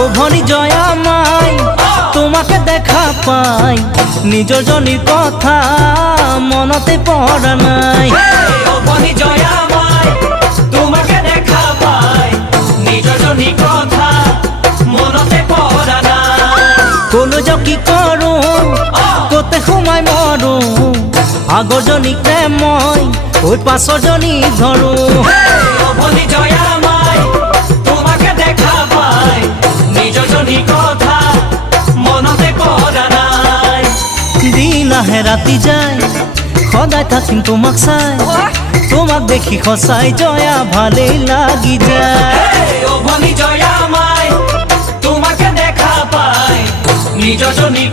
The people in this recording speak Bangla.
ও ভনি জয়া মাই তোমাকে দেখা পাই নিজর জনির কথা মনতে পড়া নাই। ও ভনি জয়া মাই তোমাকে দেখা পাই নিজর জনির কথা মনতে পড়া নাই। কোন কি করো কোতে সোমাই মরো আগর জনিকে মই ওই পাছৰ জনি ধৰো। ও ভনি জয়া মাই তোমাকে দেখা পাই নিজর জনির কথা মনতে পড়া নাই। দিন আহে ৰাতি যায় সদায় থাকিম তোমাক চাই তোমাক দেখি সঁচাই জয়া ভালেই লাগি যায়। ও ভনি জয়া মাই তোমাকে দেখা পাই নিজর জনির